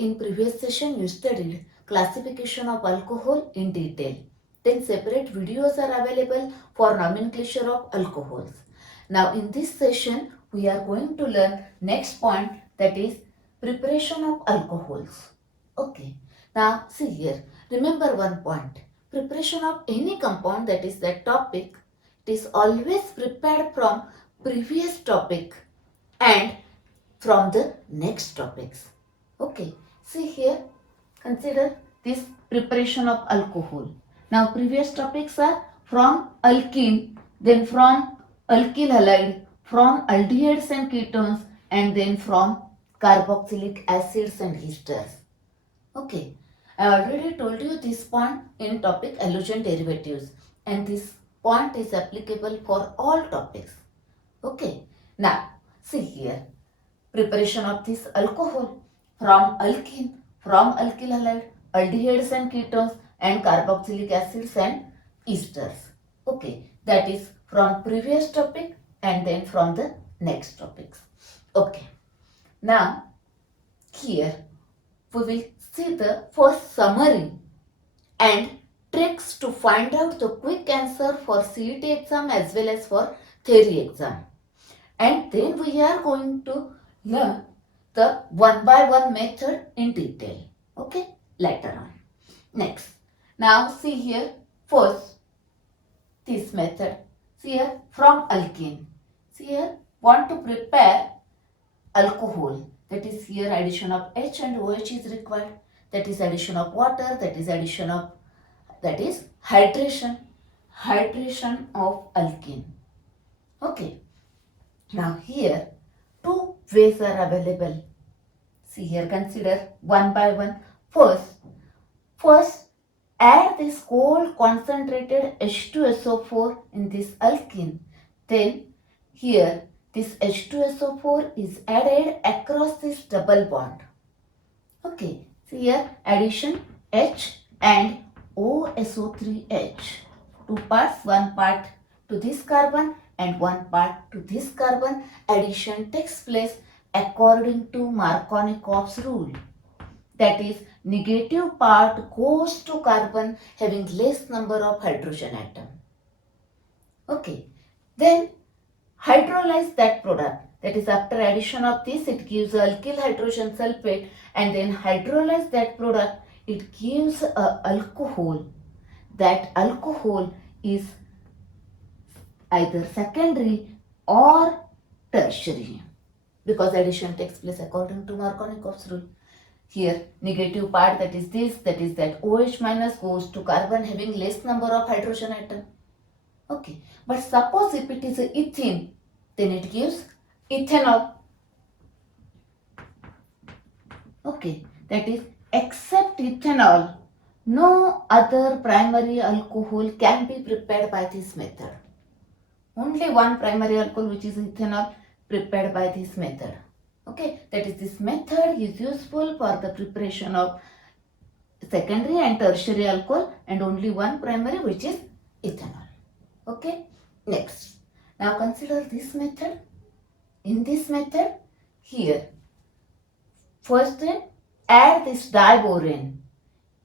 In previous session, you studied classification of alcohol in detail. Then separate videos are available for nomenclature of alcohols. Now in this session, we are going to learn next point, that is preparation of alcohols. Okay. Now see here, remember one point. Preparation of any compound, that is the topic, it is always prepared from previous topic and from the next topics. Okay, see here, consider this preparation of alcohol. Now previous topics are from alkene, then from alkyl halide, from aldehydes and ketones, and then from carboxylic acids and esters. Okay, I already told you this point in topic halogen derivatives, and this point is applicable for all topics. Okay, now see here, preparation of this alcohol from alkene, from alkyl halide, aldehydes and ketones, and carboxylic acids and esters. Okay, that is from previous topic and then from the next topics. Okay, now here we will see the first summary and tricks to find out the quick answer for CET exam as well as for theory exam. And then we are going to learn the one by one method in detail. Okay, later on. Next, now see here, first this method. See here, from alkene. See here, want to prepare alcohol. That is here addition of H and OH is required. That is addition of water. That is addition of, that is hydration. Hydration of alkene. Okay. Now here two ways are available. See here, consider one by one. First add this cold concentrated H2SO4 in this alkene. Then here this H2SO4 is added across this double bond. Okay, see here addition H and OSO3H. Two parts, one part to this carbon and one part to this carbon. Addition takes place according to Markovnikov's rule. That is, negative part goes to carbon having less number of hydrogen atom. Okay, then hydrolyze that product. That is, after addition of this, it gives alkyl hydrogen sulfate, and then hydrolyze that product, it gives a alcohol. That alcohol is either secondary or tertiary, because addition takes place according to Markovnikov's rule. Here negative part, that is this, that is that OH minus goes to carbon having less number of hydrogen atom. Okay, but suppose if it is a ethene, then it gives ethanol. Okay, that is, except ethanol, no other primary alcohol can be prepared by this method. Only one primary alcohol, which is ethanol, prepared by this method. Okay, that is, this method is useful for the preparation of secondary and tertiary alcohol, and only one primary, which is ethanol. Okay, next. Now consider this method. In this method, here, first add this diborane.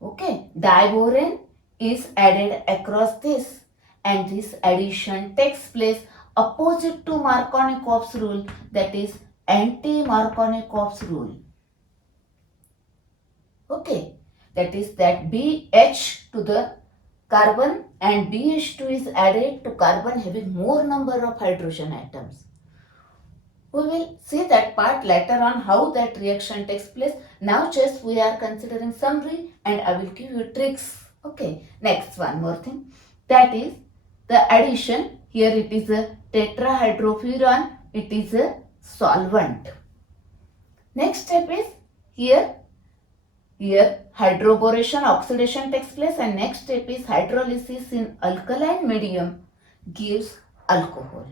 Okay, diborane is added across this, and this addition takes place opposite to Markovnikov's rule, that is anti-Markovnikov's rule. Okay, that is that BH to the carbon and BH2 is added to carbon having more number of hydrogen atoms. We will see that part later on, how that reaction takes place. Now just we are considering summary and I will give you tricks. Okay, next one more thing, that is the addition. Here it is a tetrahydrofuran, it is a solvent. Next step is here hydroboration, oxidation takes place, and next step is hydrolysis in alkaline medium gives alcohol.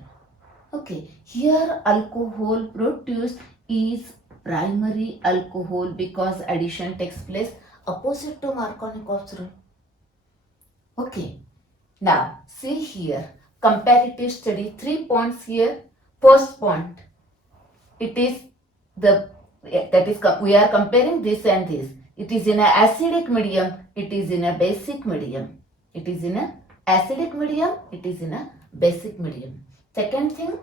Okay, here alcohol produced is primary alcohol because addition takes place opposite to Markovnikov's rule. Okay, now see here, comparative study, 3 points here. First point, it is the that is, we are comparing this and this. It is in a acidic medium, it is in a basic medium. It is in a acidic medium, it is in a basic medium. Second thing,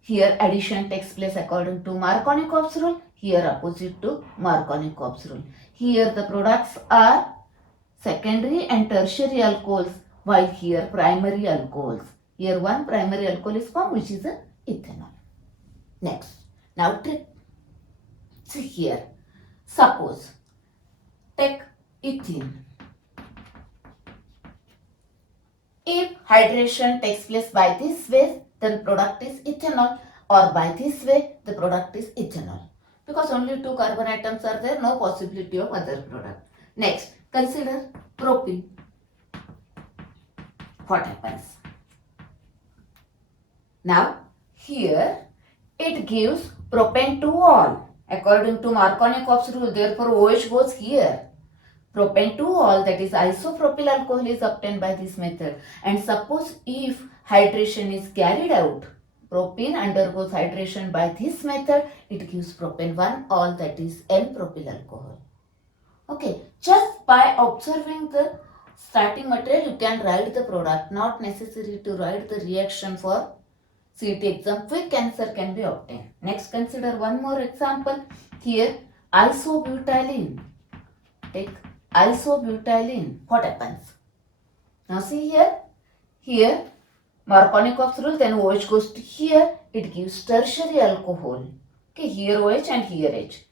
here addition takes place according to Markovnikov's rule, here opposite to Markovnikov's rule. Here the products are secondary and tertiary alcohols, while here primary alcohols. Here one primary alcohol is formed, which is a ethanol. Next, now trick. See here, suppose take ethene. If hydration takes place by this way, then product is ethanol, or by this way, the product is ethanol. Because only two carbon atoms are there, no possibility of other product. Next, consider propene. What happens? Now, here it gives propane to all. According to Markovnikov's rule, therefore OH goes here. Propane to all, that is isopropyl alcohol, is obtained by this method. And suppose if hydration is carried out, propene undergoes hydration by this method, it gives propane 1-all, that is N-propyl alcohol. Okay, just by observing the starting material, you can write the product, not necessary to write the reaction for CET exam. Quick answer can be obtained. Next, consider one more example. Here, isobutylene. Take isobutylene. What happens? Now see here Markovnikov's rule, then OH goes to here, it gives tertiary alcohol. Okay, here OH and here H.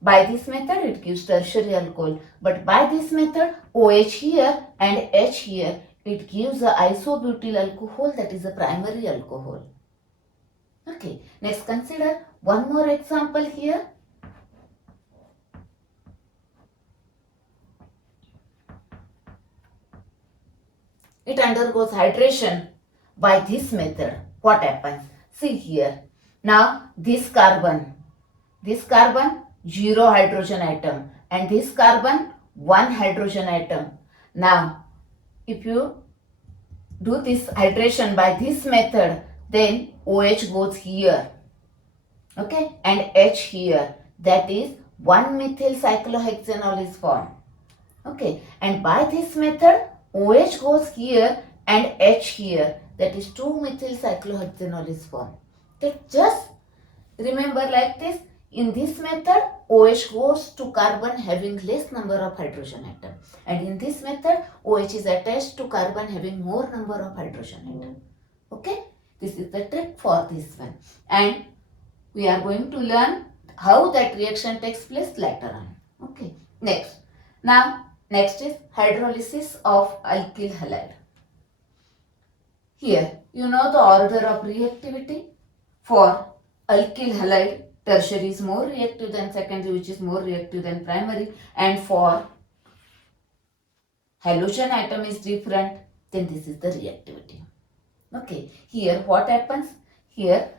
By this method, it gives tertiary alcohol. But by this method, OH here and H here, it gives a isobutyl alcohol, that is a primary alcohol. Okay, next consider one more example here. It undergoes hydration by this method. What happens? See here. Now this carbon, 0 hydrogen atom, and this carbon 1 hydrogen atom. Now if you do this hydration by this method, then OH goes here, okay, and H here, that is 1-methyl cyclohexanol is formed. Okay, and by this method OH goes here and H here, that is 2-methyl cyclohexanol is formed. Okay, just remember like this. In this method, OH goes to carbon having less number of hydrogen atom, and in this method, OH is attached to carbon having more number of hydrogen atom. Okay, this is the trick for this one, and we are going to learn how that reaction takes place later on. Okay, next is hydrolysis of alkyl halide. Here, you know the order of reactivity. For alkyl halide, tertiary is more reactive than secondary, which is more reactive than primary, and for halogen atom is different, then this is the reactivity. Okay, here what happens? Here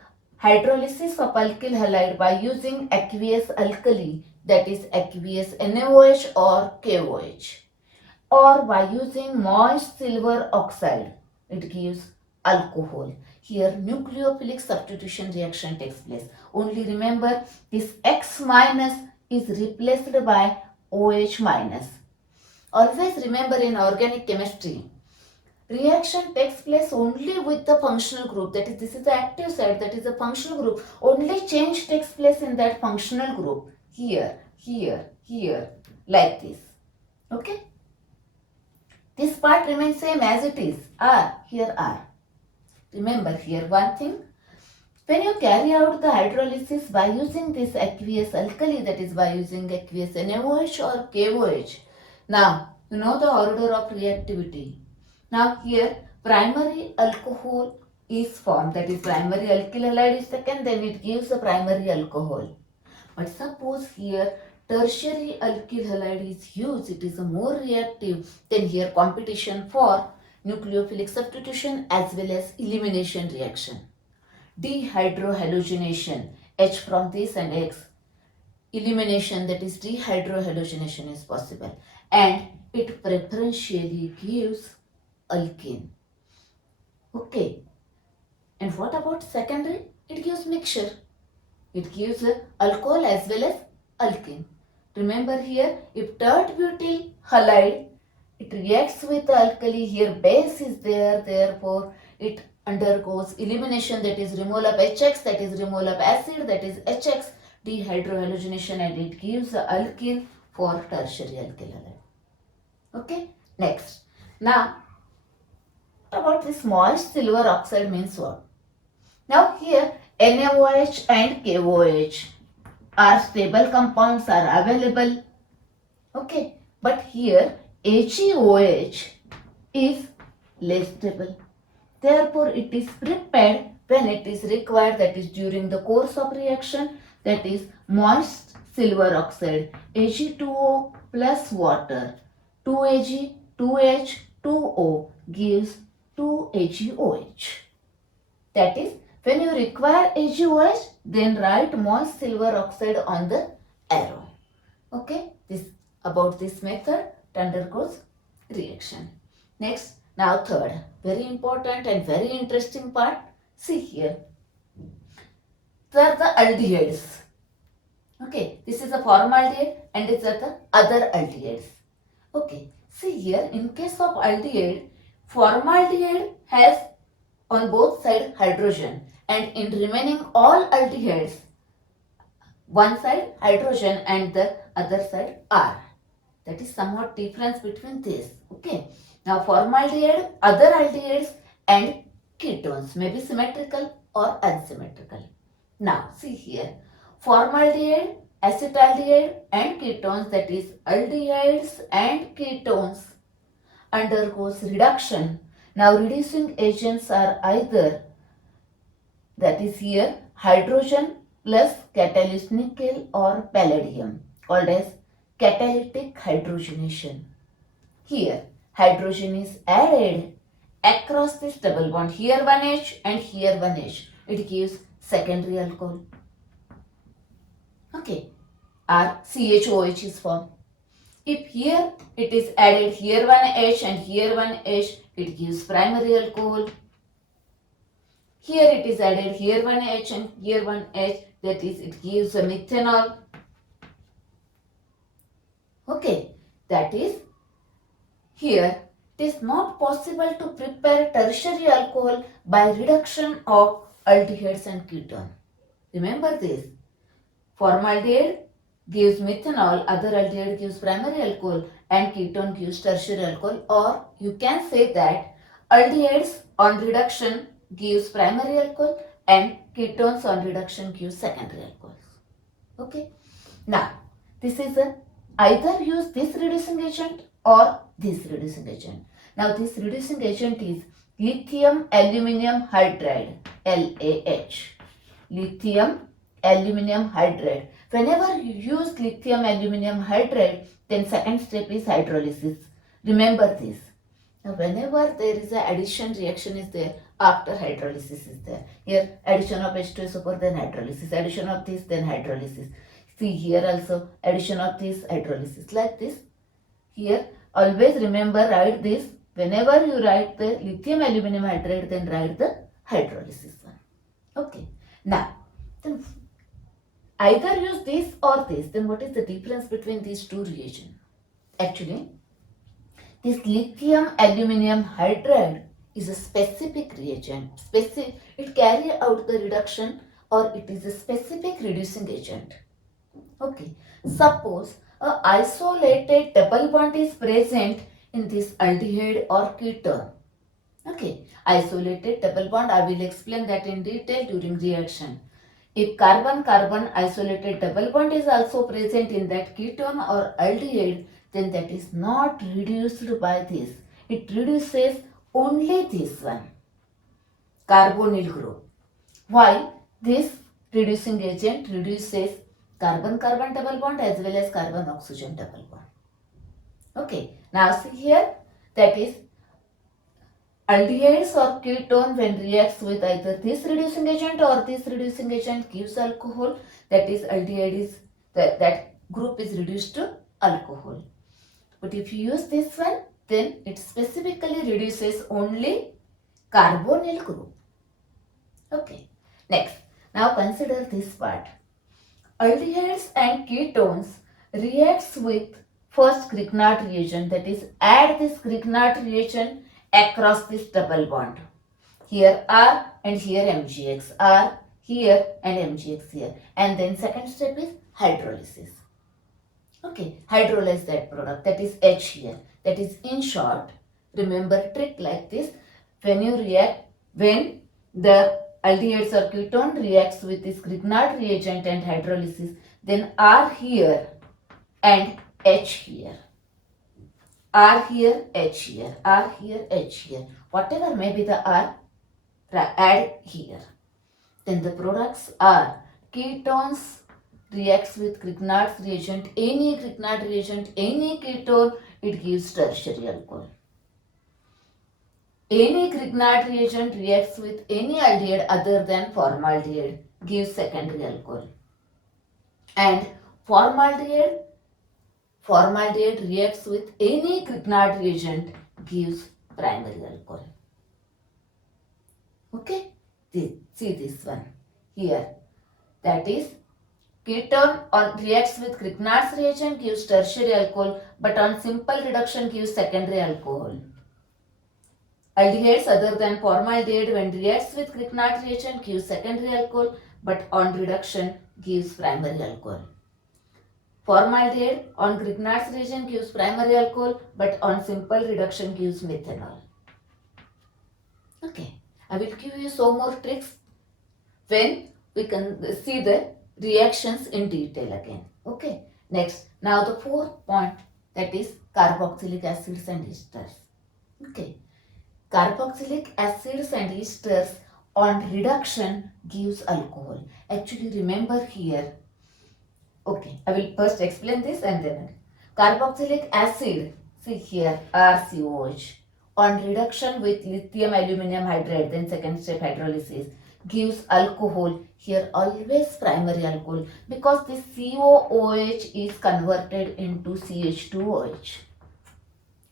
hydrolysis of alkyl halide by using aqueous alkali, that is aqueous NaOH or KOH, or by using moist silver oxide, it gives alcohol. Here nucleophilic substitution reaction takes place. Only remember, this X minus is replaced by OH minus. Always remember, in organic chemistry, reaction takes place only with the functional group, that is, this is the active side, that is the functional group. Only change takes place in that functional group. Here, like this. Okay? This part remains same as it is. R, here R. Remember here one thing. When you carry out the hydrolysis by using this aqueous alkali, that is by using aqueous NaOH or KOH, now you know the order of reactivity. Now here primary alcohol is formed, that is primary alkyl halide is taken, then it gives the primary alcohol. But suppose here tertiary alkyl halide is used, it is a more reactive, then here competition for nucleophilic substitution as well as elimination reaction. Dehydrohalogenation, H from this and X. Elimination, that is dehydrohalogenation, is possible, and it preferentially gives alkane. Okay, and what about secondary? It gives mixture. It gives alcohol as well as alkene. Remember here, if tert butyl halide, it reacts with the alkali. Here base is there, therefore it undergoes elimination, that is removal of HX, that is removal of acid, that is HX, dehydrohalogenation, and it gives the alkene for tertiary alkyl halide. Okay, next. Now, about this moist silver oxide means what? Now here NaOH and KOH are stable compounds are available. Okay, but here AgOH is less stable. Therefore, it is prepared when it is required, that is during the course of reaction, that is moist silver oxide Ag2O plus water 2Ag 2H 2O gives 2AgOH. That is, when you require AgOH, then write moist silver oxide on the arrow. Okay, this about this method it undergoes reaction. Next, now third, very important and very interesting part. See here, these are the aldehydes. Okay, this is a formaldehyde and these are the other aldehydes. Okay, see here, in case of aldehyde, formaldehyde has on both sides hydrogen, and in remaining all aldehydes, one side hydrogen and the other side R. That is somewhat difference between this. Okay. Now formaldehyde, other aldehydes and ketones may be symmetrical or unsymmetrical. Now see here, formaldehyde, acetaldehyde and ketones, that is aldehydes and ketones, undergoes reduction. Now reducing agents are either, that is here, hydrogen plus catalyst nickel or palladium, called as catalytic hydrogenation. Here hydrogen is added across this double bond, here one H and here one H. It gives secondary alcohol. Okay, or CHOH is formed. If here it is added, here one H and here one H, it gives primary alcohol. Here it is added, here one H and here one H, that is it gives a methanol. Okay, that is, here it is not possible to prepare tertiary alcohol by reduction of aldehydes and ketone. Remember this. Formaldehyde gives methanol, other aldehyde gives primary alcohol, and ketone gives tertiary alcohol, or you can say that aldehydes on reduction gives primary alcohol and ketones on reduction gives secondary alcohols. Okay. Now, this is either use this reducing agent or this reducing agent. Now, this reducing agent is lithium aluminum hydride, LAH. Lithium aluminum hydride. Whenever you use lithium aluminum hydride, then second step is hydrolysis. Remember this. Now, whenever there is a addition reaction is there, after hydrolysis is there. Here addition of H2SO4, then hydrolysis. Addition of this, then hydrolysis. See here also addition of this, hydrolysis, like this. Here always remember, write this. Whenever you write the lithium aluminum hydride, then write the hydrolysis one. Okay. Now, then either use this or this. Then what is the difference between these two reagents? Actually, this lithium aluminum hydride is a specific reagent. It carries out the reduction, or it is a specific reducing agent. Okay. Suppose a isolated double bond is present in this aldehyde or ketone. Okay. Isolated double bond, I will explain that in detail during reaction. If carbon-carbon isolated double bond is also present in that ketone or aldehyde, then that is not reduced by this. It reduces only this one, carbonyl group. While this reducing agent reduces carbon-carbon double bond as well as carbon-oxygen double bond. Okay, now see here, that is aldehydes or ketone when reacts with either this reducing agent or this reducing agent gives alcohol, that is aldehyde is, that group is reduced to alcohol. But if you use this one, then it specifically reduces only carbonyl group. Okay, next, now consider this part. aldehydes and ketones reacts with first Grignard reagent, that is add this Grignard reagent across this double bond. Here R and here MgX, R here and MgX here, and then second step is hydrolysis. Okay, hydrolyze that product, that is H here. That is, in short, remember trick like this: when the aldehydes or ketone reacts with this Grignard reagent and hydrolysis, then R here and H here. R here, H here, R here, H here. Whatever may be the R, add here. Then the products are ketones reacts with Grignard's reagent, any Grignard reagent, any ketone, it gives tertiary alcohol. Any Grignard reagent reacts with any aldehyde other than formaldehyde, gives secondary alcohol. And formaldehyde reacts with any Grignard reagent, gives primary alcohol. Okay, see this one here. That is, ketone reacts with Grignard's reagent, gives tertiary alcohol, but on simple reduction gives secondary alcohol. Aldehydes other than formaldehyde, when reacts with Grignard reagent, gives secondary alcohol, but on reduction gives primary alcohol. Formaldehyde on Grignard's reagent gives primary alcohol, but on simple reduction gives methanol. Okay, I will give you so more tricks when we can see the reactions in detail again. Okay, next, now the fourth point, that is carboxylic acids and esters. Okay, carboxylic acids and esters on reduction gives alcohol. Actually, remember here, okay, I will first explain this and then carboxylic acid, see here, RCOH, on reduction with lithium aluminum hydride, then second step hydrolysis, gives alcohol. Here always primary alcohol, because this COOH is converted into CH2OH.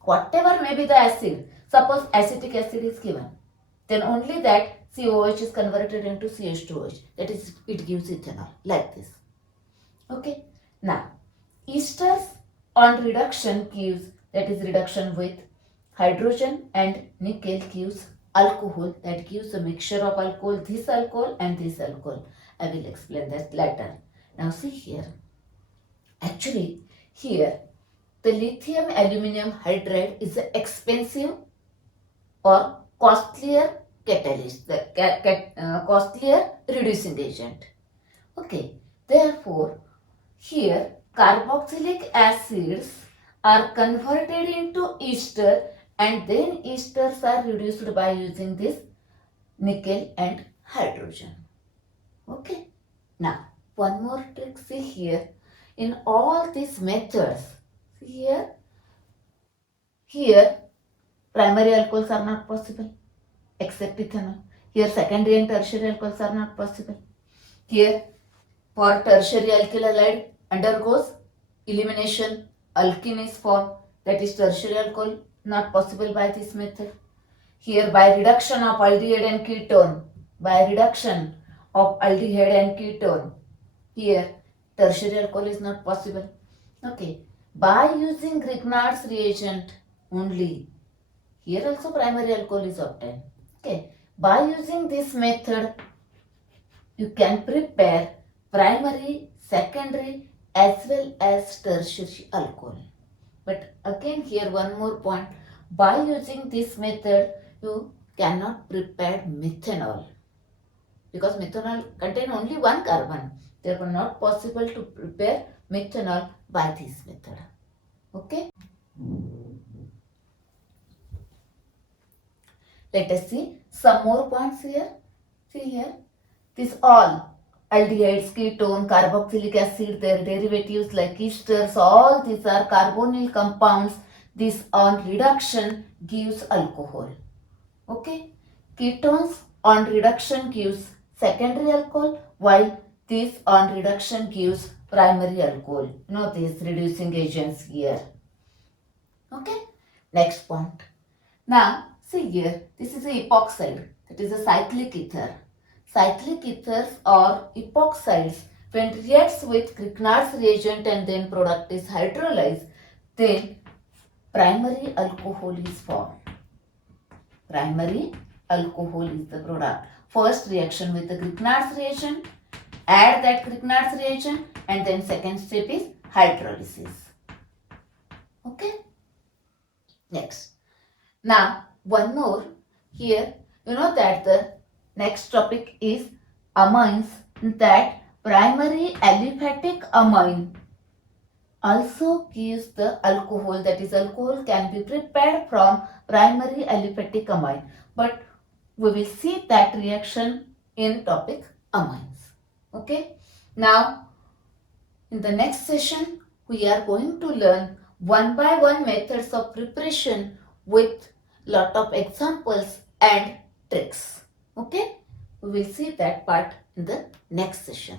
Whatever may be the acid, suppose acetic acid is given, then only that COOH is converted into CH2OH, that is, it gives ethanol, like this. Okay, now esters on reduction gives, that is reduction with hydrogen and nickel, gives alcohol, that gives a mixture of alcohol, this alcohol and this alcohol. I will explain that later. Now see here, actually here the lithium aluminum hydride is an expensive or costlier catalyst, the costlier reducing agent. Okay, therefore here carboxylic acids are converted into ester, and then esters are reduced by using this nickel and hydrogen. Okay, now one more trick, see here, in all these methods, see here primary alcohols are not possible except ethanol. Here secondary and tertiary alcohols are not possible. Here for tertiary alkyl halide undergoes elimination, alkene is formed, that is tertiary alcohol, not possible by this method. Here by reduction of aldehyde and ketone, here tertiary alcohol is not possible. Okay, by using Grignard's reagent only, here also primary alcohol is obtained. Okay, by using this method, you can prepare primary, secondary as well as tertiary alcohol. But again here one more point, by using this method you cannot prepare methanol, because methanol contains only one carbon, therefore not possible to prepare methanol by this method. Okay, let us see some more points here. See here, this all aldehydes, ketone, carboxylic acid, their derivatives like esters, all these are carbonyl compounds. This on reduction gives alcohol. Okay, ketones on reduction gives secondary alcohol, while this on reduction gives primary alcohol. Know these reducing agents here. Okay, next point. Now see here, this is a epoxide, that is a cyclic ether. Cyclic ethers or epoxides, when reacts with Grignard's reagent and then product is hydrolyzed, then primary alcohol is formed. Primary alcohol is the product. First reaction with the Grignard's reagent, add that Grignard's reagent, and then second step is hydrolysis. Okay. Next. Now one more here. You know that the next topic is amines, that primary aliphatic amine also gives the alcohol, that is alcohol can be prepared from primary aliphatic amine, but we will see that reaction in topic amines. Okay. Now in the next session we are going to learn one by one methods of preparation with lot of examples and tricks. Okay, we will see that part in the next session.